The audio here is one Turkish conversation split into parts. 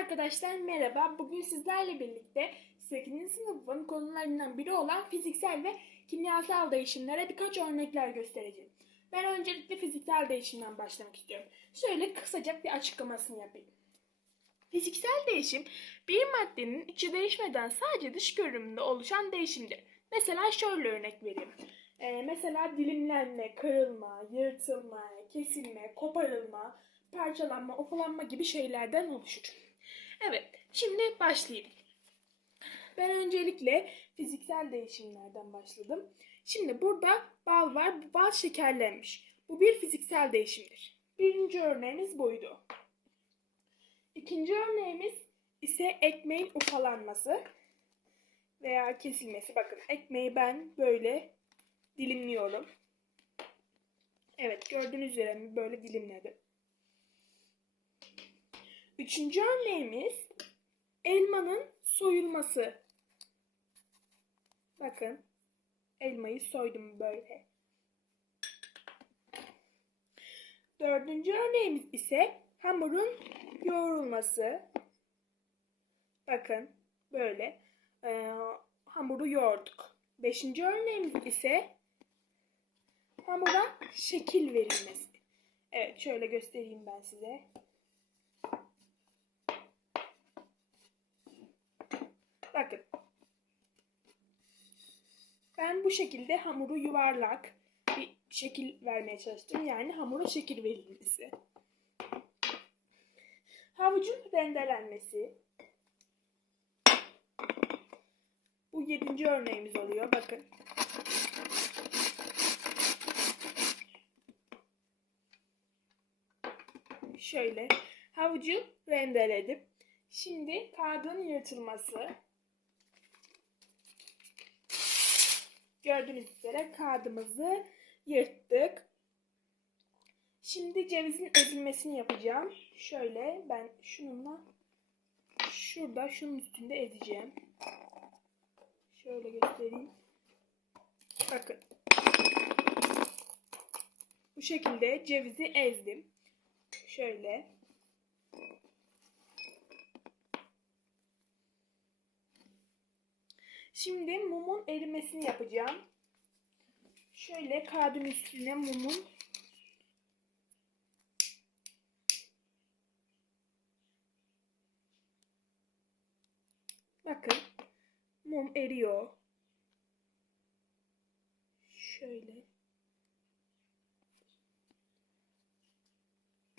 arkadaşlar merhaba. Bugün sizlerle birlikte 8. sınıfın konularından biri olan fiziksel ve kimyasal değişimlere birkaç örnekler göstereceğim. Ben öncelikle fiziksel değişimden başlamak istiyorum. Şöyle kısaca bir açıklamasını yapayım. Fiziksel değişim bir maddenin içi değişmeden sadece dış görünümünde oluşan değişimdir. Mesela şöyle örnek vereyim. Ee, mesela dilimlenme, kırılma, yırtılma, kesilme, koparılma, parçalanma, ofalanma gibi şeylerden oluşur. Evet, şimdi başlayayım. Ben öncelikle fiziksel değişimlerden başladım. Şimdi burada bal var, bu bal şekerlenmiş. Bu bir fiziksel değişimdir. Birinci örneğimiz buydu. İkinci örneğimiz ise ekmeğin ufalanması veya kesilmesi. Bakın ekmeği ben böyle dilimliyorum. Evet gördüğünüz üzere böyle dilimledim. Üçüncü örneğimiz elmanın soyulması. Bakın elmayı soydum böyle. Dördüncü örneğimiz ise hamurun yoğrulması. Bakın böyle e, hamuru yoğurduk. Beşinci örneğimiz ise hamura şekil verilmesi. Evet şöyle göstereyim ben size. Bakın. Bu şekilde hamuru yuvarlak bir şekil vermeye çalıştım. Yani hamura şekil verilmesi. Havucun rendelenmesi. Bu yedinci örneğimiz oluyor. Bakın. Şöyle havucu rendeledim. Şimdi kağıdın yırtılması. Gördüğünüz üzere kağıdımızı yırttık. Şimdi cevizin ezilmesini yapacağım. Şöyle ben şununla şurada şunun üstünde ezeceğim. Şöyle göstereyim. Bakın. Bu şekilde cevizi ezdim. Şöyle. Şimdi mumun erimesini yapacağım. Şöyle kağıdın üstüne mumun Bakın mum eriyor. Şöyle.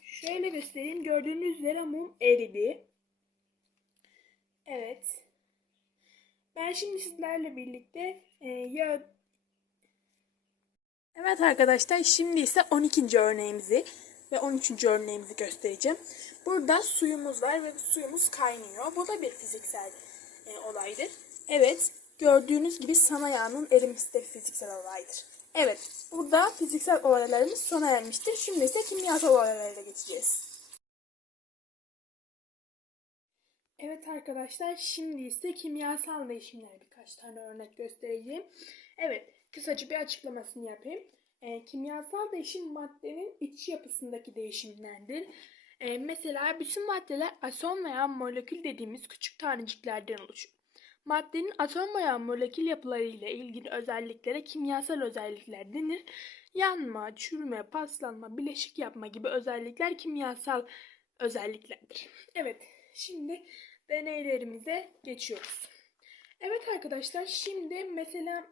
Şöyle göstereyim. Gördüğünüz üzere mum eridi. Evet. Ben şimdi sizlerle birlikte e, yağ... Evet arkadaşlar şimdi ise 12. örneğimizi ve 13. örneğimizi göstereceğim. Burada suyumuz var ve suyumuz kaynıyor. Bu da bir fiziksel e, olaydır. Evet gördüğünüz gibi sana yağının erimesi de fiziksel olaydır. Evet burada fiziksel olaylarımız sona ermiştir. Şimdi ise kimyasal olaylara geçeceğiz. Evet arkadaşlar şimdi ise kimyasal değişimlere birkaç tane örnek göstereceğim. Evet kısaca bir açıklamasını yapayım. E, kimyasal değişim maddenin iç yapısındaki değişimlerdir. E, mesela bütün maddeler atom veya molekül dediğimiz küçük taneciklerden oluşur. Maddenin atom veya molekül yapıları ile ilgili özelliklere kimyasal özellikler denir. Yanma, çürüme, paslanma, bileşik yapma gibi özellikler kimyasal özelliklerdir. Evet, şimdi deneylerimize geçiyoruz. Evet arkadaşlar, şimdi mesela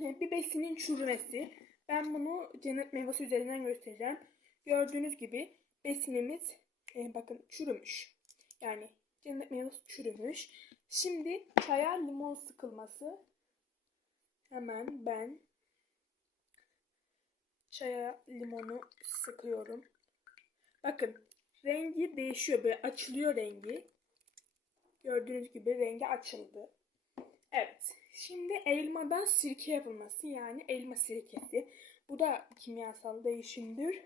e, bir besinin çürümesi. Ben bunu cennet meyvesi üzerinden göstereceğim. Gördüğünüz gibi besinimiz e, bakın çürümüş. Yani cennet meyvesi çürümüş. Şimdi çaya limon sıkılması. Hemen ben çaya limonu sıkıyorum. Bakın rengi değişiyor. Böyle açılıyor rengi. Gördüğünüz gibi rengi açıldı. Evet. Şimdi elmadan sirke yapılması yani elma sirkesi. Bu da kimyasal değişimdir.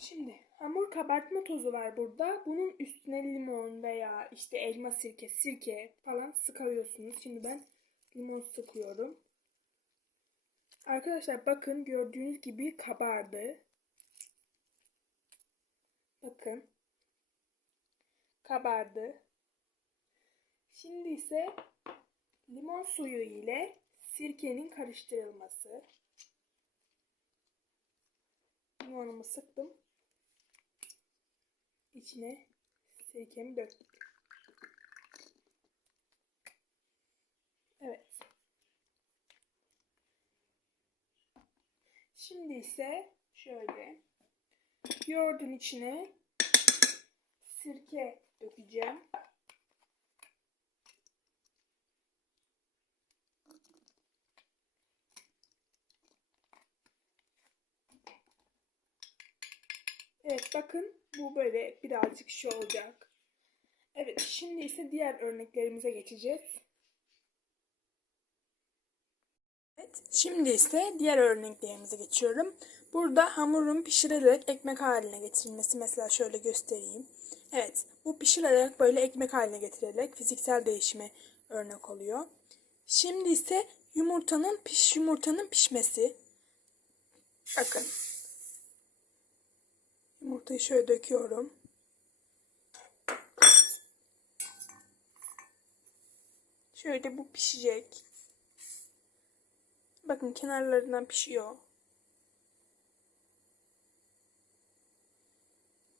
Şimdi hamur kabartma tozu var burada. Bunun üstüne limon veya işte elma sirke, sirke falan sıkıyorsunuz. Şimdi ben limon sıkıyorum. Arkadaşlar bakın gördüğünüz gibi kabardı. Bakın. Kabardı. Şimdi ise limon suyu ile sirkenin karıştırılması. Limonumu sıktım. İçine sirkemi döktüm. Evet. Şimdi ise şöyle yoğurdun içine sirke dökeceğim. Evet bakın bu böyle birazcık şey olacak. Evet şimdi ise diğer örneklerimize geçeceğiz. Evet, şimdi ise diğer örneklerimize geçiyorum. Burada hamurun pişirilerek ekmek haline getirilmesi. Mesela şöyle göstereyim. Evet, bu pişirerek böyle ekmek haline getirilerek fiziksel değişime örnek oluyor. Şimdi ise yumurtanın piş yumurtanın pişmesi. Bakın. Yumurtayı şöyle döküyorum. Şöyle bu pişecek. Bakın kenarlarından pişiyor.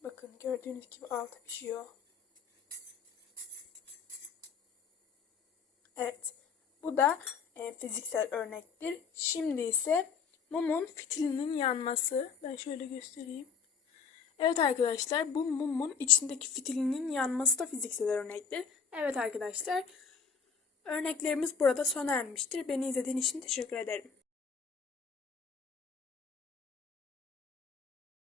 Bakın gördüğünüz gibi altı pişiyor. Evet. Bu da e, fiziksel örnektir. Şimdi ise mumun fitilinin yanması. Ben şöyle göstereyim. Evet arkadaşlar bu mumun içindeki fitilinin yanması da fiziksel örnektir. Evet arkadaşlar örneklerimiz burada sona ermiştir. Beni izlediğin için teşekkür ederim.